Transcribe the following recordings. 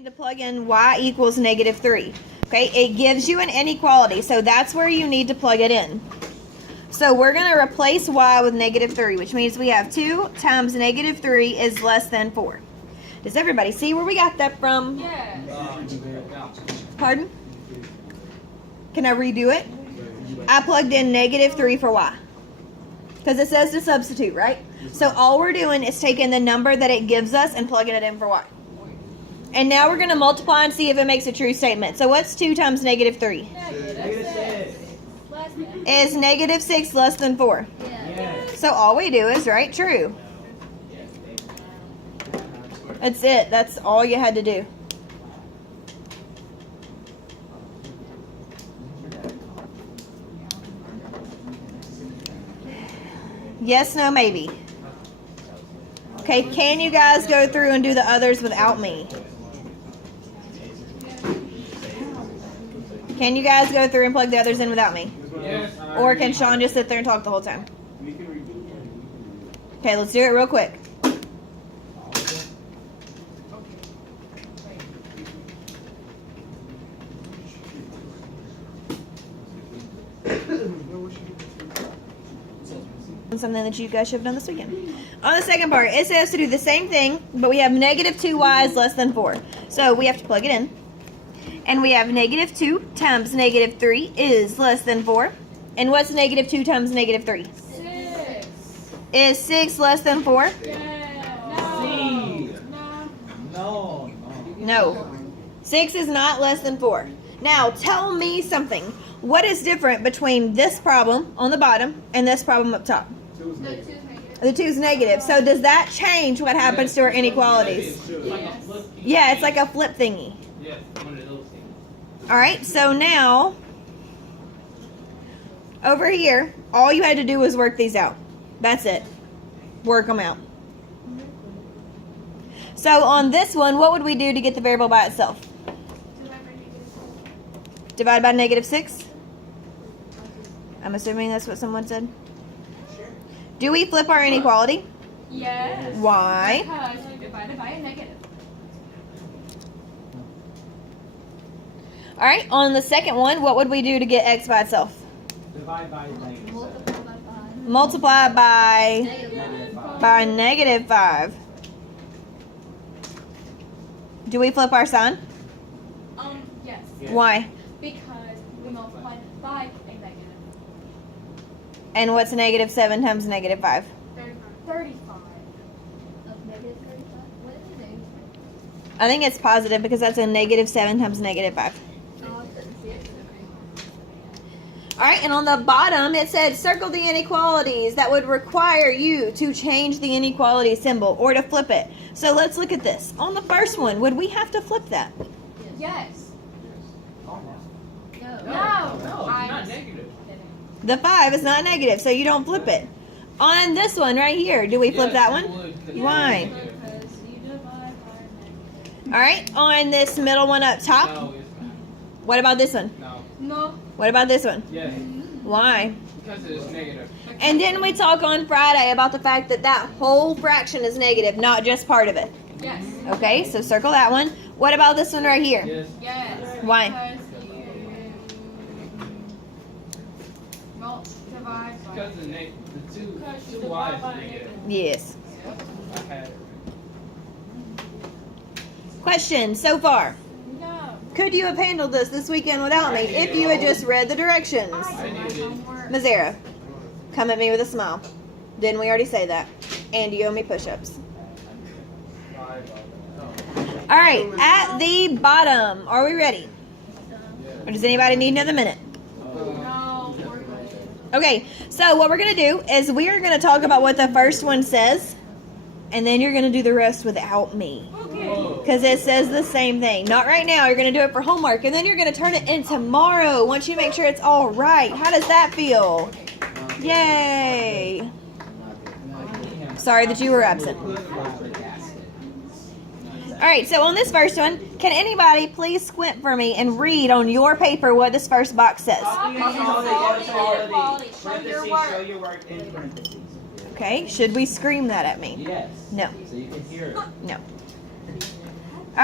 need to plug in y equals -3. Okay, it gives you an inequality, so that's where you need to plug it in. So we're going to replace y with -3, which means we have 2 times -3 is less than 4. Does everybody see where we got that from? Yes. Pardon? Can I redo it? I plugged in -3 for y. Because it says to substitute, right? So all we're doing is taking the number that it gives us and plugging it in for y. And now we're going to multiply and see if it makes a true statement. So what's 2 times -3? Is -6 less than 4? Yes. So all we do is write true. That's it. That's all you had to do. Yes, no, maybe. Okay, can you guys go through and do the others without me? Can you guys go through and plug the others in without me? Yes. Or can Sean just sit there and talk the whole time? Okay, let's do it real quick. Something that you guys should have done this weekend. On the second part, it says to do the same thing, but we have -2y is less than 4. So we have to plug it in. And we have -2 times -3 is less than 4. And what's -2 times -3? 6. Is 6 less than 4? No. 6 is not less than 4. Now, tell me something. What is different between this problem on the bottom and this problem up top? The 2 is negative. So does that change what happens to our inequalities? Yeah, it's like a flip thingy. All right, so now, over here, all you had to do was work these out. That's it. Work them out. So on this one, what would we do to get the variable by itself? Divide by -6? I'm assuming that's what someone said. Do we flip our inequality? Yes. Why? Because we divided by a negative. All right, on the second one, what would we do to get x by itself? Divide by Multiply by -5. Do we flip our sign? Yes. Why? Because we multiplied by a negative. And what's -7 times -5? 35. I think it's positive because that's a -7 times -5. All right, and on the bottom it said circle the inequalities. That would require you to change the inequality symbol or to flip it. So let's look at this. On the first one, would we have to flip that? Yes. No, I'm not negative. The 5 is not negative, so you don't flip it. On this one right here, do we flip that one? Why? Because you divide by a negative. All right, on this middle one up top, No, it's not. what about this one? No. No. What about this one? Yes. Why? Because it is negative. And didn't we talk on Friday about the fact that that whole fraction is negative, not just part of it? Yes. Okay, so circle that one. What about this one right here? Yes. Yes. Why? Because you divide by. Because the two y is negative. Yes. I had it. Question so far. No. Could you have handled this weekend without me if you had just read the directions? I did my homework. Mazera, come at me with a smile. Didn't we already say that? And you owe me push-ups. All right, at the bottom, are we ready? Or does anybody need another minute? No, we're good. Okay, so what we're going to do is we are going to talk about what the first one says, and then you're going to do the rest without me. Because it says the same thing. Not right now. You're going to do it for homework, and then you're going to turn it in tomorrow once you make sure it's all right. How does that feel? Yay. Sorry that you were absent. All right, so on this first one, can anybody please squint for me and read on your paper what this first box says? Show your work. Show your work in parentheses. Okay, should we scream that at me? Yes. No. So you can hear it. No.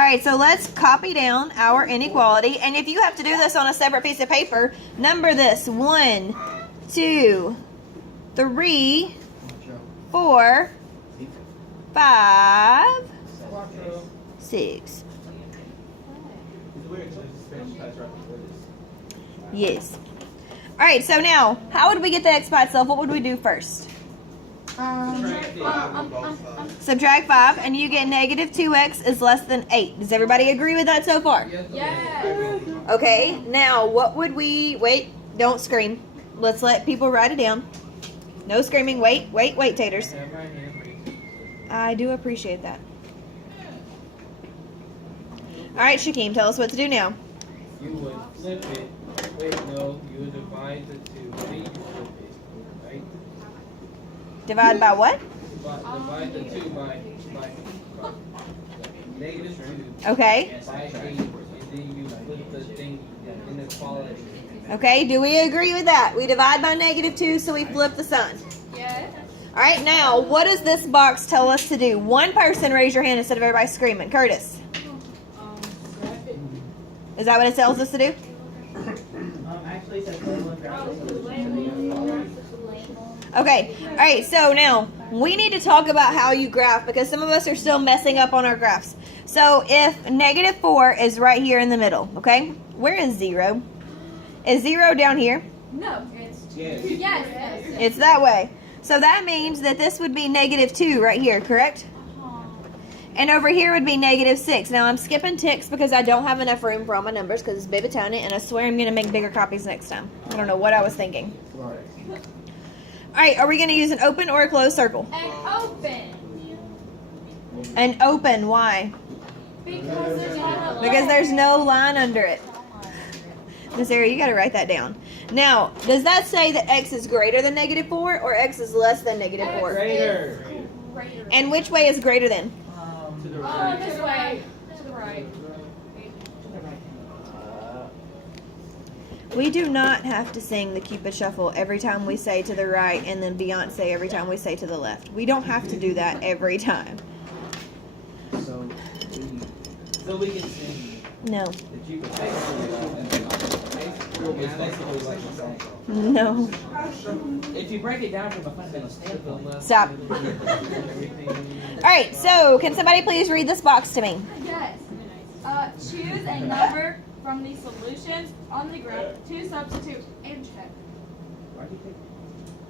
right, so let's copy down our inequality. And if you have to do this on a separate piece of paper, number this 1, 2, 3, 4, 5, 6. Yes. All right, so now, how would we get the x by itself? What would we do first? Subtract 5, and you get negative 2x is less than 8. Does everybody agree with that so far? Yes. Okay, now what would we... Wait, don't scream. Let's let people write it down. No screaming. Wait, taters. I do appreciate that. All right, Shakeem, tell us what to do now. You would flip it. Wait, no. You would divide the 2. Then you flip it. Right? Divide by what? Divide the 2 by negative 2. Okay. By 8. And then you flip the thing inequality. Okay, do we agree with that? We divide by negative 2, so we flip the sign. Yes. All right, now, what does this box tell us to do? One person raise your hand instead of everybody screaming. Curtis. Is that what it tells us to do? Actually, it says Okay, all right, so now we need to talk about how you graph because some of us are still messing up on our graphs. So if negative 4 is right here in the middle, okay? Where is 0? Is 0 down here? No. It's Yes. yes. It's that way. So that means that this would be negative 2 right here, correct? And over here would be negative 6. Now I'm skipping ticks because I don't have enough room for all my numbers because it's baby tiny, and I swear I'm going to make bigger copies next time. I don't know what I was thinking. All right, are we going to use an open or a closed circle? And open. An open, why? Because there's not a Because there's no line under it. Miss Sarah, you got to write that down. Now, does that say that x is greater than negative 4 or x is less than negative 4? Greater. Greater. And which way is greater than? To the Oh, right. this way. To the right. We do not have to sing the Cupid Shuffle every time we say to the right and then Beyonce every time we say to the left. We don't have to do that every time. So we can sing No. the Cupid It's basically like the song. No. If you break it down from a fundamental standpoint. Stop. All right, so can somebody please read this box to me? Yes. Choose a number from the solutions on the graph to substitute and check.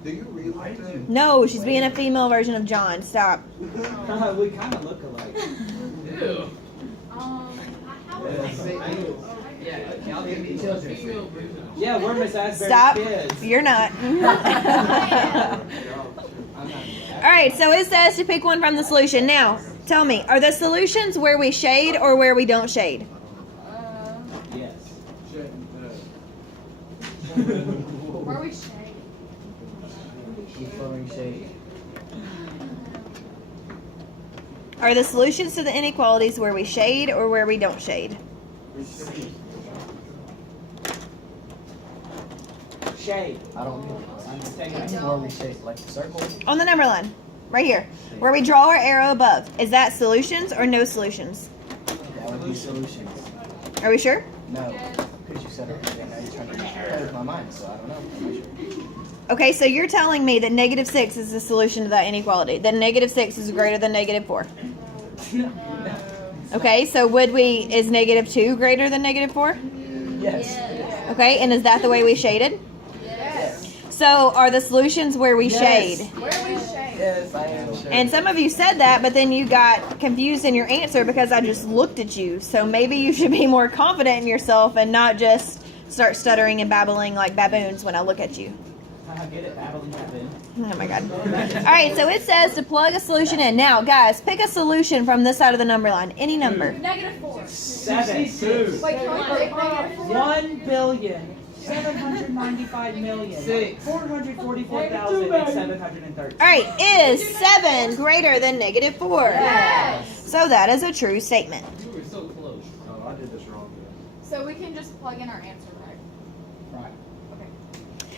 Do you realize that? No, she's being a female version of John. Stop. We kind of look alike. Ew. Yeah, we're Miss Asbury's Stop. kids. You're not. All right, so it says to pick one from the solution. Now, tell me, are the solutions where we shade or where we don't shade? Yes. Where we shade. Keep flowing shade. Are the solutions to the inequalities where we shade or where we don't shade? Shade. I don't know. I'm thinking where we shade, like the circle. On the number line, right here, where we draw our arrow above. Is that solutions or no solutions? That would be solutions. Are we sure? No, because you said everything. Now you're trying to play with my mind, so I don't know. I'm not sure. Okay, so you're telling me that negative 6 is the solution to that inequality. That negative 6 is greater than negative 4. Okay, so is negative 2 greater than negative 4? Yes. Okay, and is that the way we shaded? Yes. So are the solutions where we Yes. shade? Where we shade. Yes, I am sure. And some of you said that, but then you got confused in your answer because I just looked at you. So maybe you should be more confident in yourself and not just start stuttering and babbling like baboons when I look at you. I get it, babbling baboon. Oh my God. All right, so it says to plug a solution in. Now, guys, pick a solution from this side of the number line. Any number. Negative 4. 7. Wait, can we pick negative 4? 1,795,000,000. 6. 444,713. All right, is 7 greater than negative 4? Yes. So that is a true statement. You were so close. No, I did this wrong. So we can just plug in our answer, right? Right. Okay.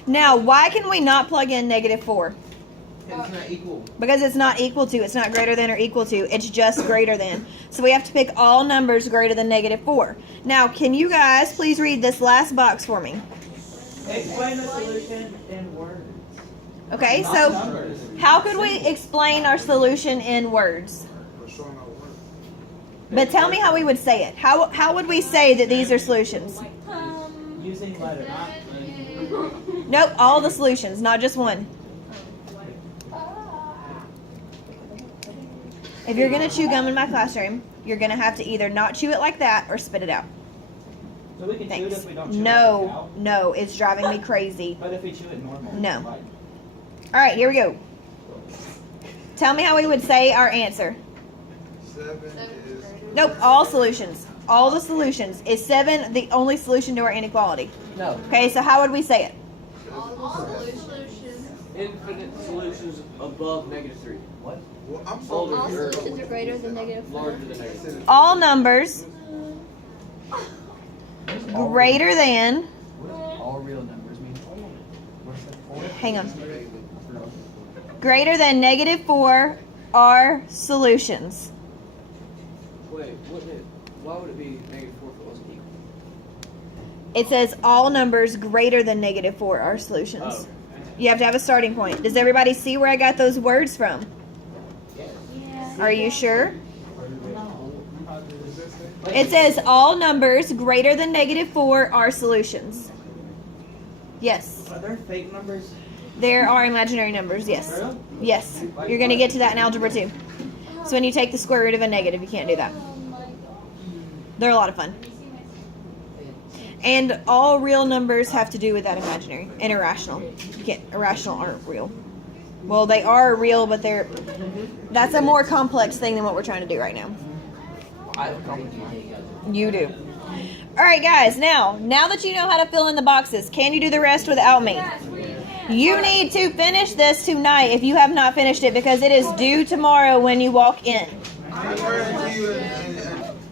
Now, why can we not plug in negative 4? It's not equal. Because it's not equal to. It's not greater than or equal to. It's just greater than. So we have to pick all numbers greater than -4. Now, can you guys please read this last box for me? Explain the solution in words. Okay, Not so numbers. how could we explain our solution in words? We're showing our work. But tell me how we would say it. How would we say that these are solutions? Using letters. Nope, all the solutions, not just one. If you're going to chew gum in my classroom, you're going to have to either not chew it like that or spit it out. So we can chew it Thanks. if we don't chew it No, no, it's driving me crazy. But if we chew it normal. No. Like, All right, here we go. Tell me how we would say our answer. 7 is. Nope, all solutions. All the solutions. Is 7 the only solution to our inequality? no. Okay, so how would we say it? Infinite solutions above -3. What? Well, I'm All so the confused. are greater than -4. Larger than -4. All numbers greater than, What does all real numbers mean? What's that for? hang on, greater than -4 are solutions. Wait, wouldn't it? Why would it be -4 if it wasn't equal? It says all numbers greater than -4 are solutions. Oh, okay. You have to have a starting point. Does everybody see where I got those words from? Are you sure? It says all numbers greater than -4 are solutions. Yes. Are there fake numbers? There are imaginary numbers, yes. Really? Yes. You're going to get to that in algebra too. So when you take the square root of a negative, you can't do that. They're a lot of fun. And all real numbers have to do with that imaginary and irrational. You can't, irrational aren't real. Well, they are real, but that's a more complex thing than what we're trying to do right now. I have a complicated. You do. All right, guys. Now that you know how to fill in the boxes, can you do the rest without me? You need to finish this tonight if you have not finished it, because it is due tomorrow when you walk in.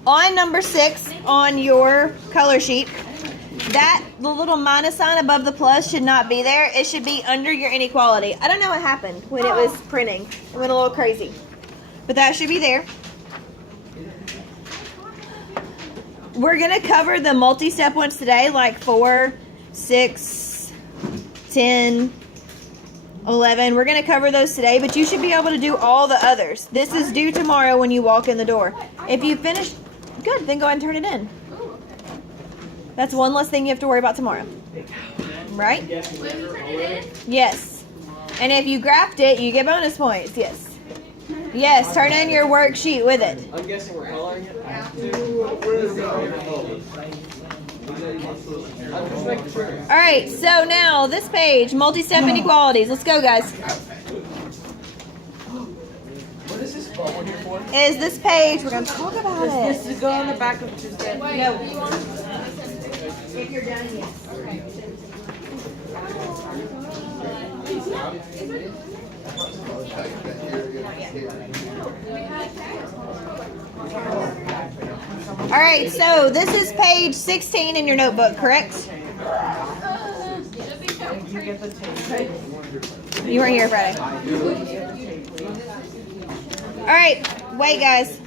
On number 6 on your color sheet, the little minus sign above the plus should not be there. It should be under your inequality. I don't know what happened when it was printing. It went a little crazy. But that should be there. We're going to cover the multi-step ones today, like 4, 6, 10, 11. We're going to cover those today, but you should be able to do all the others. This is due tomorrow when you walk in the door. If you finish, good, then go ahead and turn it in. That's one less thing you have to worry about tomorrow. Right? Yes. And if you graphed it, you get bonus points. Yes. Yes, turn in your worksheet with it. I'm guessing we're coloring it. I'm just making sure. All right, so now this page, multi-step inequalities. Let's go, guys. What is this bubble here for? Is this page, we're going to talk about it. This is go on the back of Tuesday. No. If you're done, yes. All right, so this is page 16 in your notebook, correct? You get the tape. You weren't here Friday. All right, wait, guys.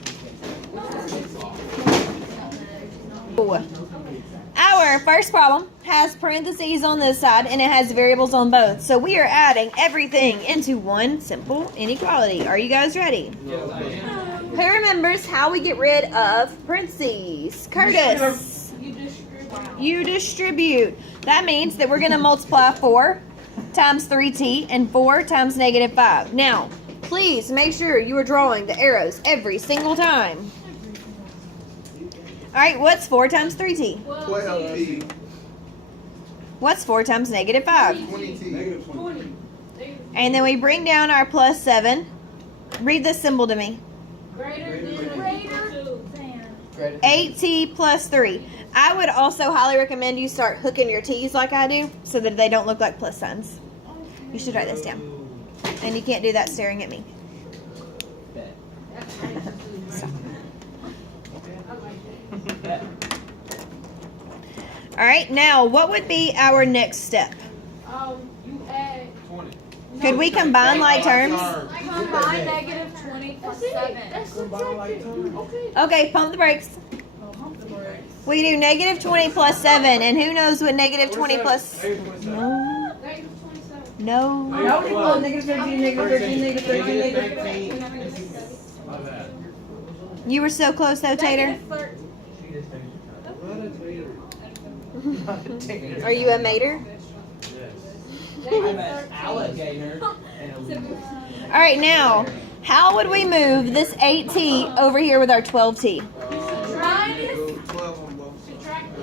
Our first problem has parentheses on this side and it has variables on both. So we are adding everything into one simple inequality. Are you guys ready? Who remembers how we get rid of parentheses? Curtis. You distribute. That means that we're going to multiply 4 times 3t and 4 times -5. Now, please make sure you are drawing the arrows every single time. All right, what's 4 times 3t? 12T. What's 4 times -5? 20T. And then we bring down our plus 7. Read this symbol to me. Greater than. 8t plus 3. I would also highly recommend you start hooking your t's like I do so that they don't look like plus signs. You should write this down. And you can't do that staring at me. All right, now what would be our next step? You add. 20. Could we combine like terms? Combine negative 20 plus 7. Okay, pump the brakes. We do negative 20 plus 7, and who knows what negative 20 plus... No. No. Negative 13, negative 13, negative 13, negative 13. My bad. You were so close though, Tater. Negative 13. Are you a mater? I'm an alligator and a loser. All right, now, how would we move this 8t over here with our 12t? Minus. Go 12 on both. Subtract.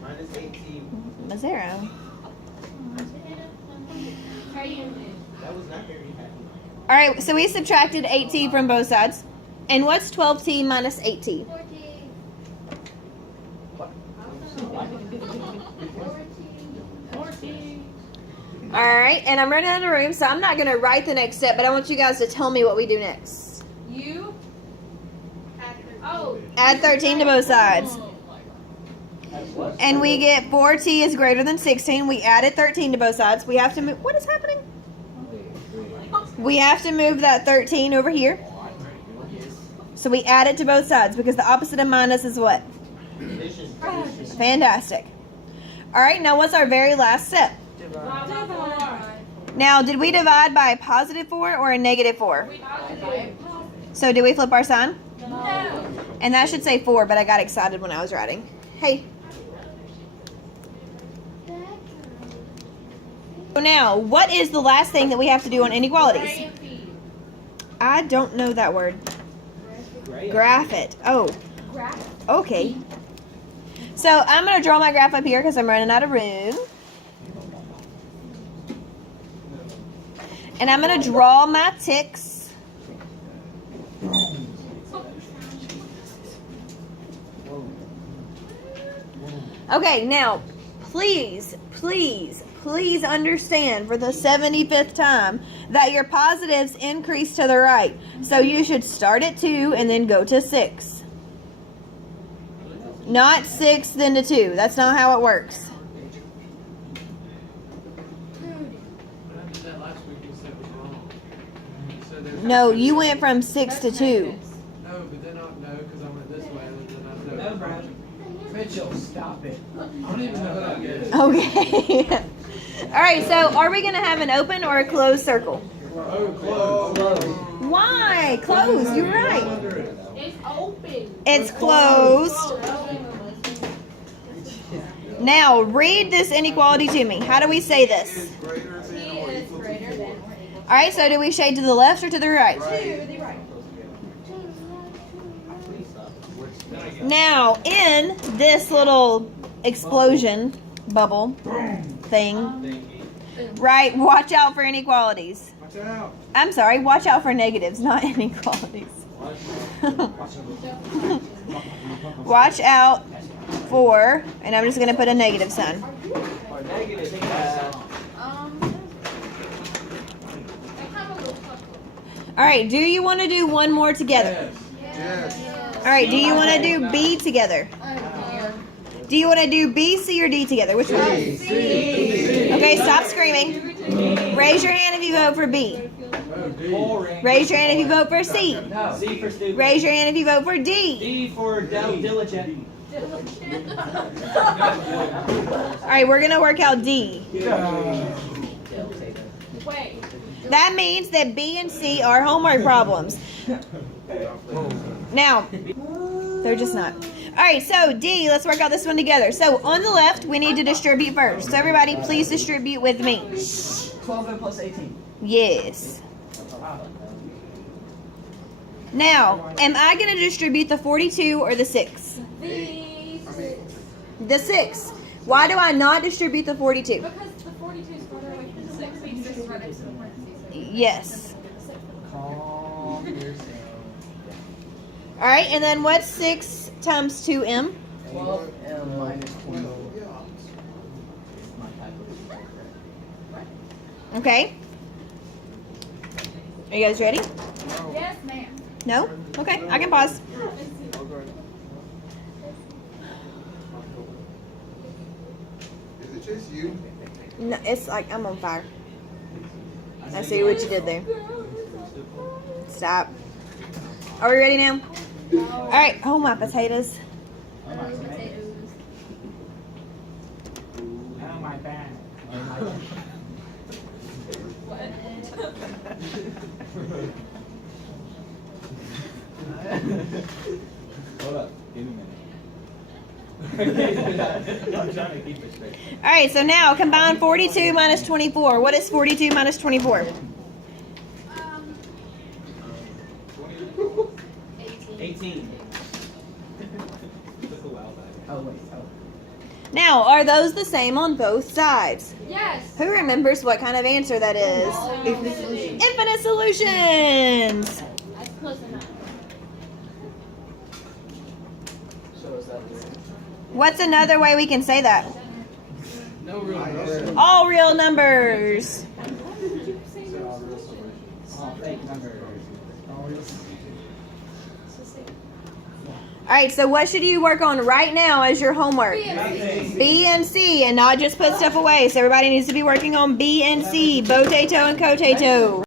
Minus 18. A 0. That was not very happy. All right, so we subtracted 8t from both sides. And what's 12t minus 8t? All right, and I'm running out of room, so I'm not going to write the next step, but I want you guys to tell me what we do next. You. Add 13 to both sides. And we get 4t is greater than 16. We added 13 to both sides. We have to move. What is happening? We have to move that 13 over here. So we add it to both sides because the opposite of minus is what? Fantastic. All right, now what's our very last step? Now, did we divide by a positive 4 or a negative 4? So did we flip our sign? No. And that should say 4, but I got excited when I was writing. Hey. So now, what is the last thing that we have to do on inequalities? I don't know that word. Graph it. Oh. Okay. So I'm going to draw my graph up here because I'm running out of room. And I'm going to draw my ticks. Okay, now, please understand for the 75th time that your positives increase to the right. So you should start at 2 and then go to 6. Not 6 then to 2. That's not how it works. No, you went from 6 to 2. No, but then no, because I went this way, and then I know. No, Brad. Mitchell, stop it. I don't even know what I get. Okay. All right, so are we going to have an open or a closed circle? Oh, close. Why? Closed, you're right. It's open. It's closed. Now, read this inequality to me. How do we say this? Greater than or equal to 4. All right, so do we shade to the left or to the right? Now, in this little explosion bubble thing, right, watch out for inequalities. Watch out. I'm sorry, watch out for negatives, not inequalities. Watch out for, and I'm just going to put a negative sign. All right, do you want to do one more together? Yes. All right, do you want to do B together? Do you want to do B, C, or D together? Which one? Okay, stop screaming. Raise your hand if you vote for B. Raise your hand if you vote for C. No. C for stupid. Raise your hand if you vote for D. D for diligent. All right, we're going to work out D. Wait. That means that B and C are homework problems. Now, they're just not. All right, so D, let's work out this one together. So on the left, we need to distribute first. So everybody, please distribute with me. 12 plus 18. Yes. Now, am I going to distribute the 42 or the 6? The 6. Why do I not distribute the 42? Because the 42 is further away from the 6. The 6 is right next to the parentheses. Yes. Calm yourself. All right, and then what's 6 times 2m? 12M minus 20. Okay. Are you guys ready? Yes, ma'am. No? Okay, I can pause. Is it just you? No, it's like I'm on fire. I see what you did there. Stop. Are we ready now? All right. Oh, my potatoes. Oh my Potatoes. Oh my back. What? Hold up. Give me a minute. I'm trying to keep it straight. All right. So now combine 42 minus 24. What is 42 minus 24? 18. Took a while back. Oh wait. Oh. Now, are those the same on both sides? Yes. Who remembers what kind of answer that is? Infinite solutions. That's close enough. So is that the What's another way we can say that? no real number? All real numbers. Oh, fake numbers. All right, so what should you work on right now as your homework? Nothing. B and C, and not just put stuff away. So everybody needs to be working on B and C, potato and cotato.